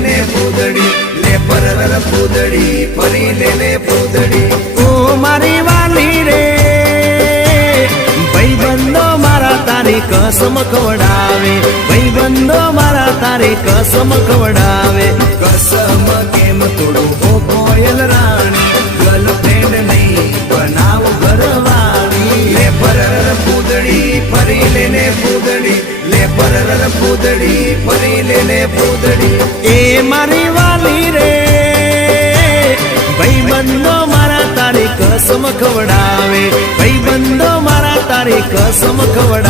લેને પૂદડી લે પરર પૂદડી ફરી લેને પૂદડી ઓ મારી વાલી રે ભાઈબંધો મારા તારી કસમ ખવડાવે ભાઈબંધો મારા તારી કસમ ખવડાવે કસમ કેમ તોડું ઓ કોયલ રાણી ગર્લફ્રેન્ડ નહીં બનાવ ઘરવાળી લે પરર પૂદડી ફરી લેને પૂદડી લે પરર પૂદડી ફરી લેને પૂદડી એ મારી વાલી રે ભાઈબંધો મારા તારી કસમ ખવડાવે ભાઈબંધો મારા તારી કસમ ખવડાવે